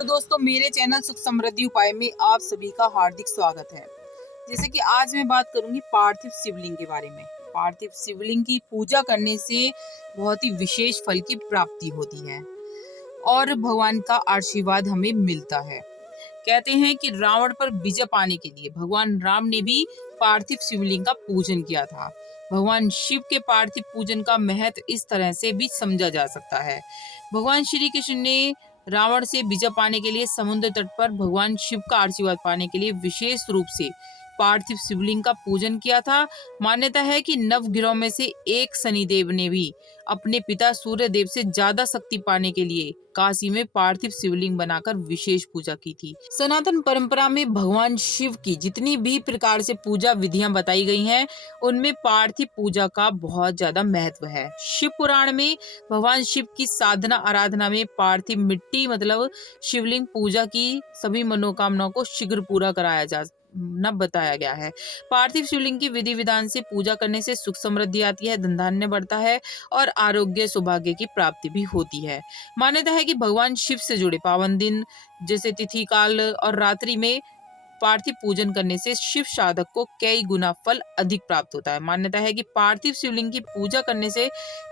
तो दोस्तों मेरे चैनल सुख समृद्धि उपाय में आप सभी का हार्दिक स्वागत है। जैसे कि आज मैं बात करूंगी पार्थिव शिवलिंग के बारे में। पार्थिव शिवलिंग की पूजा करने से बहुत ही विशेष फल की प्राप्ति होती है और भगवान का आशीर्वाद हमें मिलता है। कहते हैं कि रावण पर विजय पाने के लिए भगवान राम ने भी पार्थिव शिवलिंग का पूजन किया था। भगवान शिव के पार्थिव पूजन का महत्व इस तरह से भी समझा जा सकता है। भगवान श्री कृष्ण ने रावण से विजय पाने के लिए समुद्र तट पर भगवान शिव का आशीर्वाद पाने के लिए विशेष रूप से पार्थिव शिवलिंग का पूजन किया था। मान्यता है कि नवग्रहों में से एक शनिदेव ने भी अपने पिता सूर्य देव से ज्यादा शक्ति पाने के लिए काशी में पार्थिव शिवलिंग बनाकर विशेष पूजा की थी। सनातन परंपरा में भगवान शिव की जितनी भी प्रकार से पूजा विधियां बताई गई हैं, उनमें पार्थिव पूजा का बहुत ज्यादा महत्व है। शिव पुराण में भगवान शिव की साधना आराधना में पार्थिव मिट्टी मतलब शिवलिंग पूजा की सभी मनोकामनाओं को शीघ्र पूरा कराया जा न बताया गया है। पार्थिव शिवलिंग की विधि विधान से पूजा करने से सुख समृद्धि आती है, धन धान्य बढ़ता है और आरोग्य सौभाग्य की प्राप्ति भी होती है। मान्यता है कि भगवान शिव से जुड़े पावन दिन जैसे तिथि काल और रात्रि में पार्थिव पूजन करने से शिव साधक को कई गुना फल अधिक प्राप्त होता है। मान्यता है कि पार्थिव शिवलिंग की पूजा करने से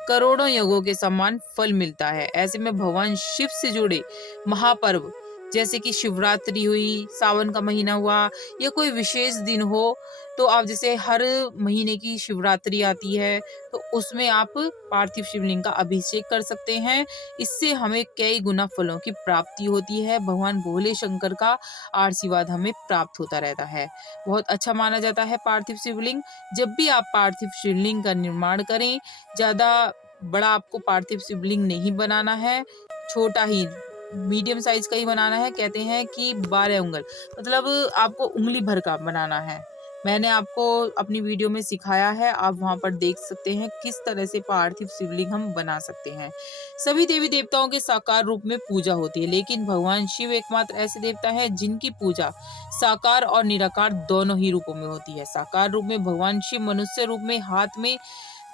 करोड़ों योगों के समान फल मिलता है। ऐसे में भगवान शिव से जुड़े महापर्व जैसे कि शिवरात्रि हुई, सावन का महीना हुआ या कोई विशेष दिन हो, तो आप जैसे हर महीने की शिवरात्रि आती है तो उसमें आप पार्थिव शिवलिंग का अभिषेक कर सकते हैं। इससे हमें कई गुना फलों की प्राप्ति होती है। भगवान भोले शंकर का आशीर्वाद हमें प्राप्त होता रहता है। बहुत अच्छा माना जाता है पार्थिव शिवलिंग। जब भी आप पार्थिव शिवलिंग का निर्माण करें, ज्यादा बड़ा आपको पार्थिव शिवलिंग नहीं बनाना है, छोटा ही मीडियम साइज का ही बनाना है। कहते हैं कि 12 उंगल मतलब आपको उंगली भर का बनाना है। मैंने आपको अपनी वीडियो में सिखाया है, आप वहां पर देख सकते हैं किस तरह से पार्थिव शिवलिंग हम बना सकते हैं। सभी देवी देवताओं के साकार रूप में पूजा होती है, लेकिन भगवान शिव एकमात्र ऐसे देवता है जिनकी पूजा साकार और निराकार दोनों ही रूपों में होती है। साकार रूप में भगवान शिव मनुष्य रूप में हाथ में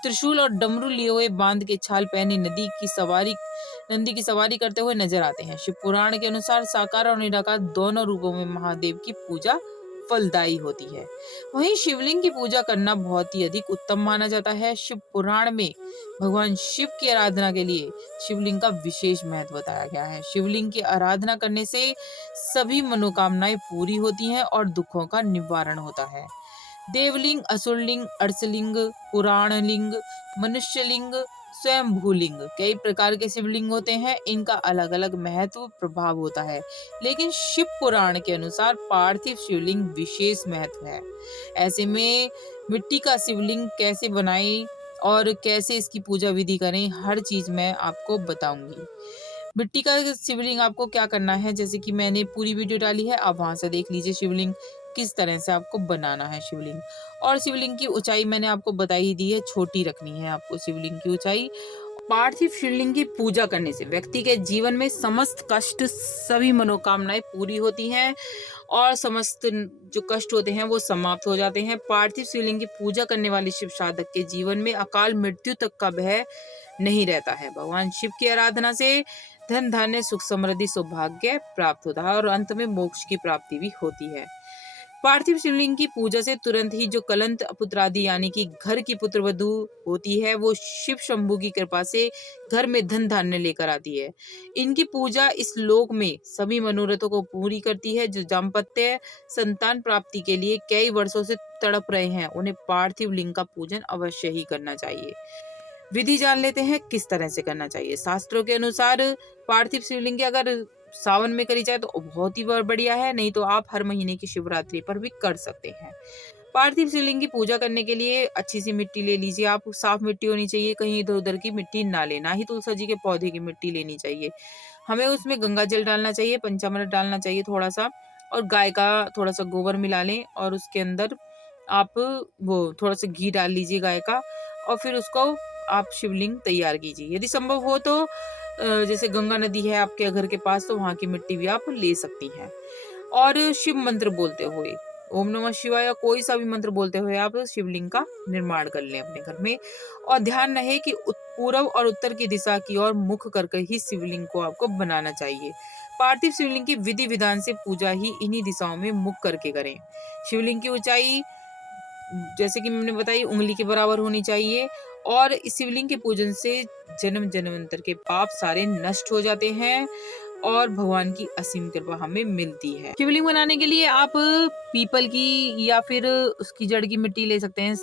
त्रिशूल और डमरू लिए हुए बांध के छाल पहने नंदी की सवारी करते हुए नजर आते हैं। शिव पुराण के अनुसार साकार और निराकार दोनों रूपों में महादेव की पूजा फलदायी होती है। वहीं शिवलिंग की पूजा करना बहुत ही अधिक उत्तम माना जाता है। शिव पुराण में भगवान शिव की आराधना के लिए शिवलिंग का विशेष महत्व बताया गया है। शिवलिंग की आराधना करने से सभी मनोकामनाएं पूरी होती हैं और दुखों का निवारण होता है। देवलिंग, असुरलिंग, अर्सलिंग, पुराणलिंग, मनुष्यलिंग, स्वयंभूलिंग कई प्रकार के शिवलिंग होते हैं। इनका अलग अलग महत्व प्रभाव होता है, लेकिन शिव पुराण के अनुसार पार्थिव शिवलिंग विशेष महत्व है। ऐसे में मिट्टी का शिवलिंग कैसे बनाएं और कैसे इसकी पूजा विधि करें, हर चीज मैं आपको बताऊंगी। मिट्टी का शिवलिंग आपको क्या करना है, जैसे कि मैंने पूरी वीडियो डाली है, आप वहां से देख लीजिए शिवलिंग किस तरह से आपको बनाना है शिवलिंग। और शिवलिंग की ऊंचाई मैंने आपको बताई ही दी है, छोटी रखनी है आपको शिवलिंग की ऊंचाई। पार्थिव शिवलिंग की पूजा करने से व्यक्ति के जीवन में समस्त कष्ट सभी मनोकामनाएं पूरी होती हैं और समस्त जो कष्ट होते हैं वो समाप्त हो जाते हैं। पार्थिव शिवलिंग की पूजा करने वाले शिव साधक के जीवन में अकाल मृत्यु तक का भय नहीं रहता है। भगवान शिव की आराधना से धन धान्य सुख समृद्धि सौभाग्य प्राप्त होता है और अंत में मोक्ष की प्राप्ति भी होती है। पार्थिव शिवलिंग की पूजा से तुरंत ही जो कलंत पुत्रादि यानी कि घर की पुत्र वधु होती है, वो शिव शंभू की कृपा से घर में धन धान्य लेकर आती है। इनकी पूजा इस लोक में सभी मनोरथों को पूरी करती है। जो दाम्पत्य संतान प्राप्ति के लिए कई वर्षों से तड़प रहे हैं, उन्हें पार्थिव लिंग का पूजन अवश्य ही करना चाहिए। विधि जान लेते हैं किस तरह से करना चाहिए। शास्त्रों के अनुसार पार्थिव शिवलिंग की अगर सावन में करी जाए तो बहुत ही बढ़िया है, नहीं तो आप हर महीने की शिवरात्रि पर भी कर सकते हैं। पार्थिव शिवलिंग की पूजा करने के लिए अच्छी सी मिट्टी ले लीजिए आप, साफ मिट्टी होनी चाहिए, कहीं इधर उधर की मिट्टी ना लेना ही तुलसी जी के पौधे की मिट्टी लेनी चाहिए। हमें उसमें गंगा जल डालना चाहिए, पंचामृत डालना चाहिए थोड़ा सा, और गाय का थोड़ा सा गोबर मिला लें और उसके अंदर आप वो थोड़ा सा घी डाल लीजिए गाय का, और फिर उसको आप शिवलिंग तैयार कीजिए। यदि संभव हो तो जैसे गंगा नदी है आपके घर के पास तो वहां की मिट्टी भी आप ले सकती हैं। और शिव मंत्र बोलते हुए ओम नमः शिवाय या कोई सा भी मंत्र बोलते हुए आप शिवलिंग का निर्माण कर लें अपने घर में। और ध्यान रहे कि पूर्व और उत्तर की दिशा की ओर मुख करके ही शिवलिंग को आपको बनाना चाहिए। पार्थिव शिवलिंग की विधि विधान से पूजा ही इन्हीं दिशाओं में मुख करके करें। शिवलिंग की ऊंचाई जैसे कि मैंने बताई उंगली के बराबर होनी चाहिए। और इस शिवलिंग के पूजन से जन्म जन्मांतर के पाप सारे नष्ट हो जाते हैं और भगवान की असीम कृपा हमें मिलती है। शिवलिंग बनाने के लिए आप पीपल की या फिर उसकी जड़ की मिट्टी ले सकते हैं,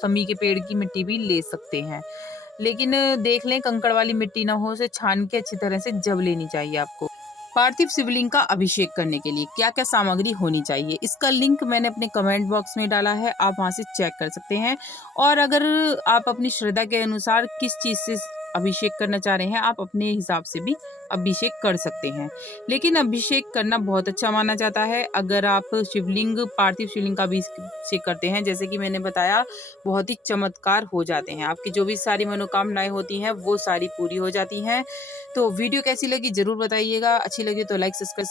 समी के पेड़ की मिट्टी भी ले सकते हैं, लेकिन देख लें कंकड़ वाली मिट्टी ना हो, उसे छान के अच्छी तरह से जब लेनी चाहिए आपको। पार्थिव शिवलिंग का अभिषेक करने के लिए क्या क्या सामग्री होनी चाहिए, इसका लिंक मैंने अपने कमेंट बॉक्स में डाला है, आप वहां से चेक कर सकते हैं। और अगर आप अपनी श्रद्धा के अनुसार किस चीज से अभिषेक करना चाह रहे हैं, आप अपने हिसाब से भी अभिषेक कर सकते हैं, लेकिन अभिषेक करना बहुत अच्छा माना जाता है। अगर आप शिवलिंग पार्थिव शिवलिंग का अभिषेक करते हैं, जैसे कि मैंने बताया, बहुत ही चमत्कार हो जाते हैं, आपकी जो भी सारी मनोकामनाएं होती हैं वो सारी पूरी हो जाती हैं। तो वीडियो कैसी लगी जरूर बताइएगा, अच्छी लगी तो लाइक सब्सक्राइब